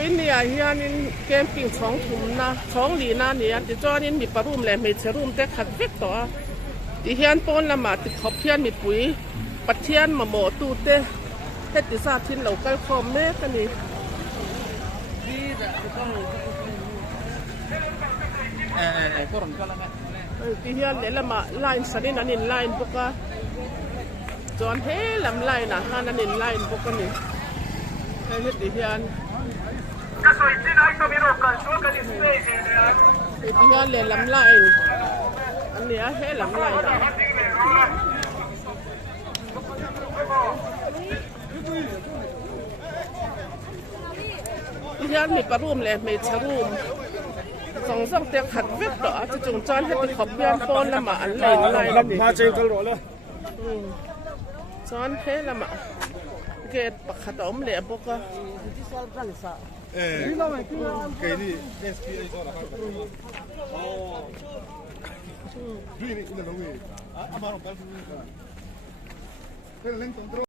với nè hiện in kem pin chong thùng na chong lì na nè thì cho nên bị parum lệ bị chơi rum để khát vết đó thì hiện pon là mà thì khop hiện bị bụiปัดเทียนมาหมอตูเต้เฮ็ดติซาทินเหล่ากัลคอมเน่กันนี่ที่เฮียนเลยละมาไลน์สันนี่นั่นนี่ไลน์พวกก็จอนเฮลำไลน์นะฮานั่นนี่ไลน์พวกกันนี่ให้เฮ็ดที่เฮียนที่เฮียนเลยลำไลน์อันนี้เฮลำไลน์นะที่ยันมีปลารูมเลยมีชะรูมสองเตียงขัดเวทต่อจะจงจอนให้ติดขอบเบี้ยนโฟนละหมาอันไหลมาเจอกันหรอเลยจอนเทละหมาเกตปักขัดอมเลยพวกก็เออเกนี่เอสพีไอโซนะครับโอ้ดูนี่อินเดียเลยอ่ะมาลองกันดูนี่เล่นตรง